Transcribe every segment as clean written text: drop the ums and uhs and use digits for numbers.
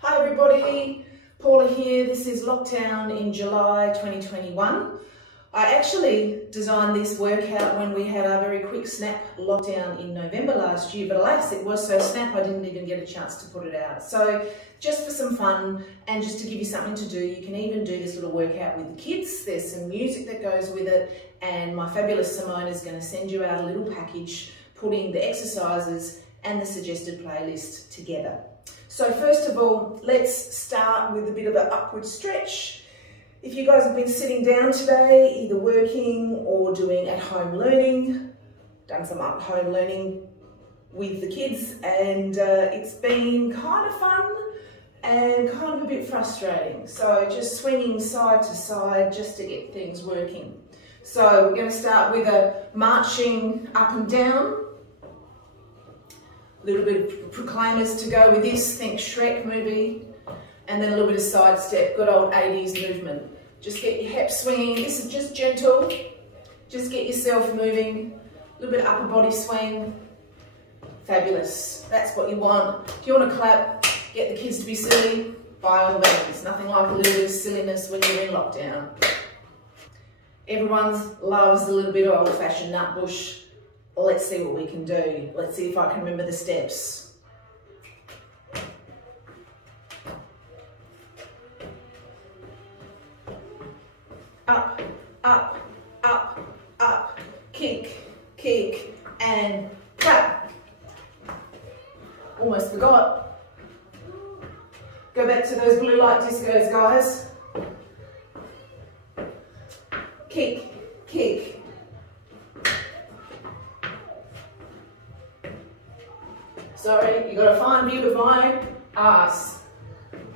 Hi everybody, Paula here. This is Lockdown in July 2021. I actually designed this workout when we had a very quick snap lockdown in November last year, but alas, it was so snap I didn't even get a chance to put it out. So just for some fun and just to give you something to do, you can even do this little workout with the kids. There's some music that goes with it, and my fabulous Simone is going to send you out a little package putting the exercises and the suggested playlist together. So first of all, let's start with a bit of an upward stretch. If you guys have been sitting down today, either working or doing at-home learning, done some at-home learning with the kids, and it's been kind of fun and kind of a bit frustrating. So just swinging side to side just to get things working. So we're going to start with a marching up and down. A little bit of proclaimers to go with this, think Shrek movie, and then a little bit of side step, good old 80s movement. Just get your hips swinging. This is just gentle. Just get yourself moving. A little bit of upper body swing. Fabulous. That's what you want. If you want to clap, get the kids to be silly, by all means. Nothing like a little bit of silliness when you're in lockdown. Everyone loves a little bit of old-fashioned nutbush. Let's see what we can do. Let's see if I can remember the steps. Up, up, up, up, kick, kick, and clap. Almost forgot. Go back to those blue light discos, guys. Kick, kick. Sorry, you got a fine view of my ass,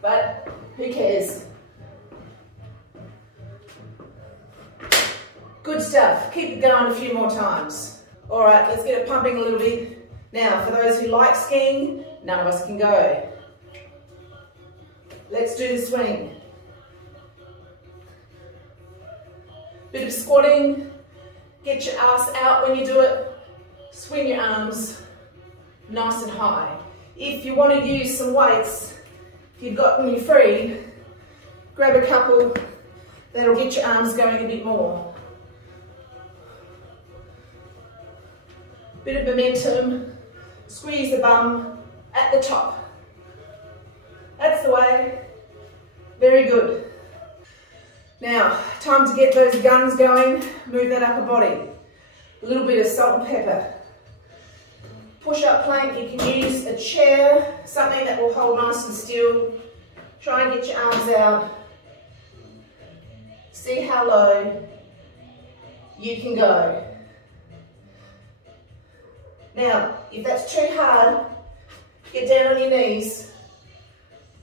but who cares? Good stuff. Keep it going a few more times. All right, let's get it pumping a little bit. Now, for those who like skiing, none of us can go. Let's do the swing. Bit of squatting. Get your ass out when you do it. Swing your arms nice and high. If you want to use some weights, if you've got them free, grab a couple. That'll get your arms going a bit more. Bit of momentum. Squeeze the bum at the top. That's the way. Very good. Now, time to get those guns going. Move that upper body. A little bit of salt and pepper. Push-up plank, you can use a chair, something that will hold nice and still. Try and get your arms out. See how low you can go. Now, if that's too hard, get down on your knees.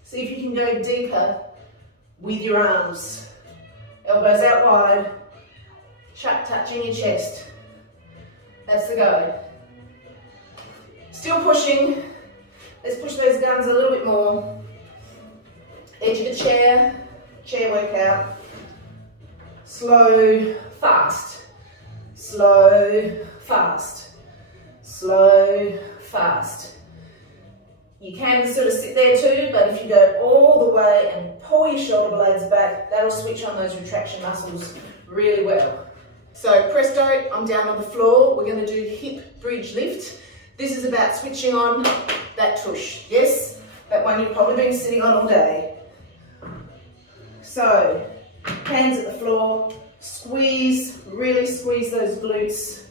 See if you can go deeper with your arms. Elbows out wide, touching your chest. That's the go. Still pushing. Let's push those guns a little bit more. Edge of a chair workout. Slow, fast. Slow, fast. Slow, fast. You can sort of sit there too, but if you go all the way and pull your shoulder blades back, that'll switch on those retraction muscles really well. So presto, I'm down on the floor. We're going to do hip bridge lift. This is about switching on that tush. Yes, that one you've probably been sitting on all day. So, hands at the floor, squeeze, really squeeze those glutes,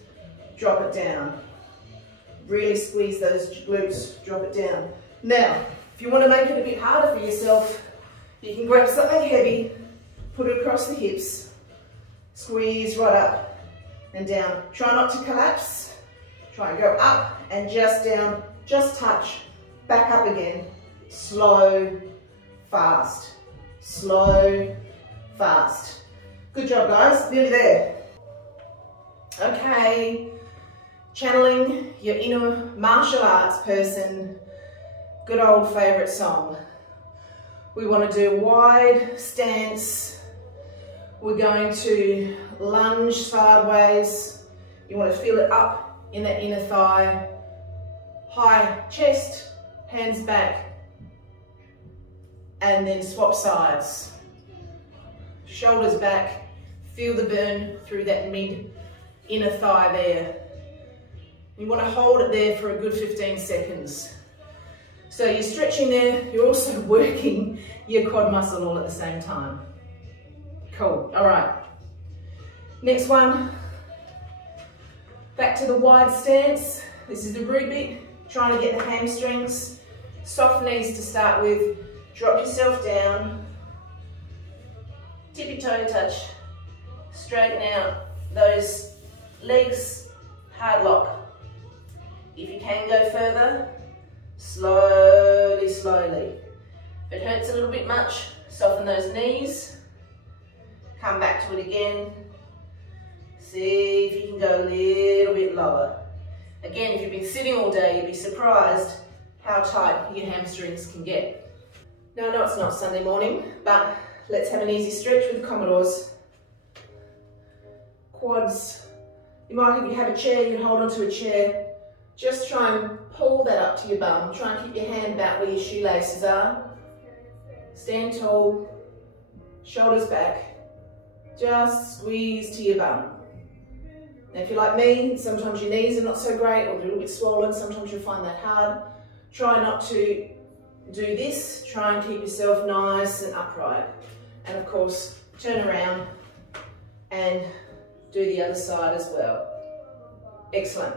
drop it down. Really squeeze those glutes, drop it down. Now, if you want to make it a bit harder for yourself, you can grab something heavy, put it across the hips, squeeze right up and down. Try not to collapse. Try and go up and just down, just touch, back up again. Slow, fast, slow, fast. Good job, guys, nearly there. Okay, channeling your inner martial arts person, good old favourite song. We want to do wide stance. We're going to lunge sideways. You want to feel it up in that inner thigh, high chest, hands back, and then swap sides. Shoulders back, feel the burn through that mid inner thigh there. You want to hold it there for a good 15 seconds. So you're stretching there, you're also working your quad muscle all at the same time. Cool, all right. Next one, back to the wide stance. This is the root bit, trying to get the hamstrings. Soft knees to start with. Drop yourself down. Tippy toe touch. Straighten out those legs, hard lock. If you can go further, slowly, slowly. If it hurts a little bit much, soften those knees. Come back to it again. See if you can go a little bit lower. Again, if you've been sitting all day, you'd be surprised how tight your hamstrings can get. Now, I know it's not Sunday morning, but let's have an easy stretch with Commodores. Quads. You might, if you have a chair, you hold onto a chair. Just try and pull that up to your bum. Try and keep your hand about where your shoelaces are. Stand tall, shoulders back. Just squeeze to your bum. Now, if you're like me, sometimes your knees are not so great or a little bit swollen. Sometimes you'll find that hard. Try not to do this. Try and keep yourself nice and upright. And of course, turn around and do the other side as well. Excellent.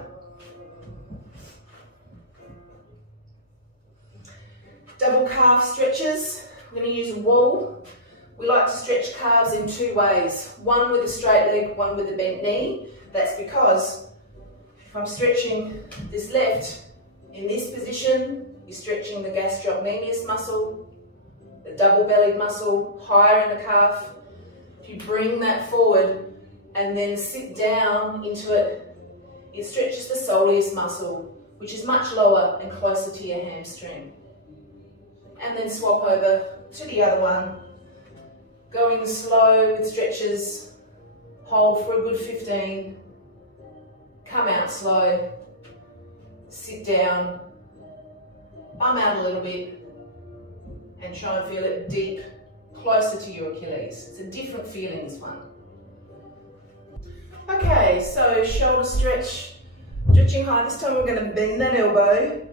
Double calf stretches. We're going to use a wall. We like to stretch calves in two ways. One with a straight leg, one with a bent knee. That's because if I'm stretching this left in this position, you're stretching the gastrocnemius muscle, the double-bellied muscle, higher in the calf. If you bring that forward and then sit down into it, it stretches the soleus muscle, which is much lower and closer to your hamstring. And then swap over to the other one. Going slow with stretches, hold for a good 15, come out slow, sit down, bum out a little bit, and try and feel it deep, closer to your Achilles. It's a different feeling, this one. Okay, so shoulder stretch, stretching high. This time we're going to bend that elbow,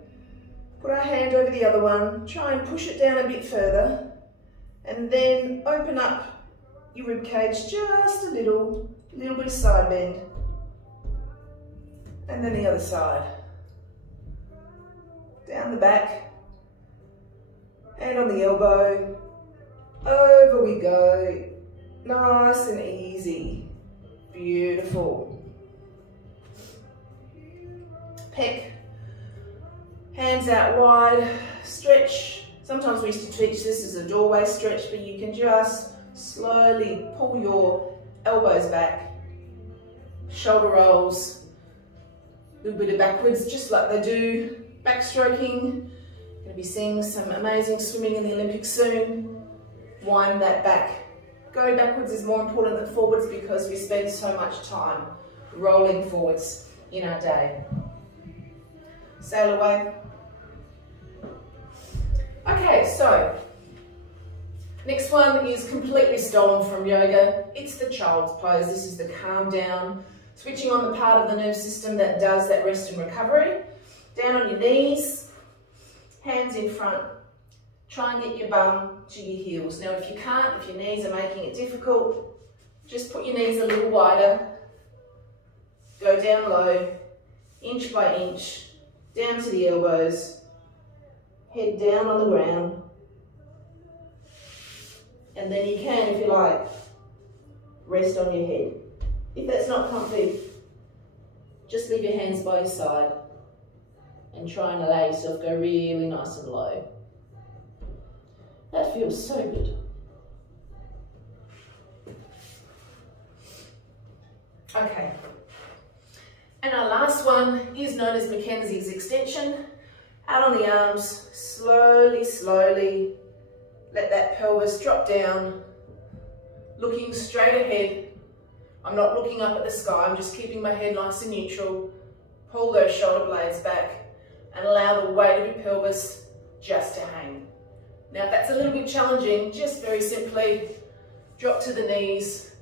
put our hand over the other one, try and push it down a bit further, and then open up your rib cage just a little bit of side bend. And then the other side. Down the back, hand on the elbow, over we go. Nice and easy. Beautiful. Pec, hands out wide, stretch. Sometimes we used to teach this as a doorway stretch, but you can just slowly pull your elbows back, shoulder rolls, a little bit of backwards, just like they do backstroking. Going to be seeing some amazing swimming in the Olympics soon. Wind that back. Going backwards is more important than forwards because we spend so much time rolling forwards in our day. Sail away. Okay, so next one is completely stolen from yoga. It's the child's pose. This is the calm down, switching on the part of the nerve system that does that rest and recovery. Down on your knees, hands in front. Try and get your bum to your heels. Now, if you can't, if your knees are making it difficult, just put your knees a little wider. Go down low, inch by inch, down to the elbows. Head down on the ground. And then you can, if you like, rest on your head. If that's not comfy, just leave your hands by your side and try and allow yourself to go really nice and low. That feels so good. Okay. And our last one is known as Mackenzie's extension. Out on the arms, slowly, slowly. Let that pelvis drop down, looking straight ahead. I'm not looking up at the sky, I'm just keeping my head nice and neutral. Pull those shoulder blades back and allow the weight of your pelvis just to hang. Now if that's a little bit challenging, just very simply drop to the knees.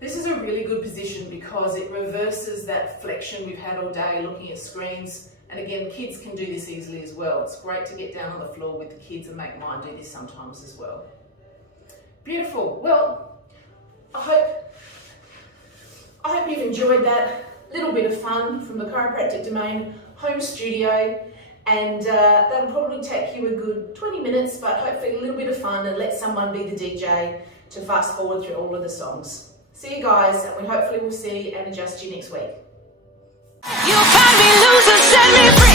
This is a really good position because it reverses that flexion we've had all day looking at screens. And again, kids can do this easily as well. It's great to get down on the floor with the kids and make mine do this sometimes as well. Beautiful. Well, I hope you've enjoyed that little bit of fun from the Chiropractic Domain home studio. And that'll probably take you a good 20 minutes, but hopefully a little bit of fun, and let someone be the DJ to fast forward through all of the songs. See you guys, and we hopefully will see and adjust you next week. You find me loser, set me free.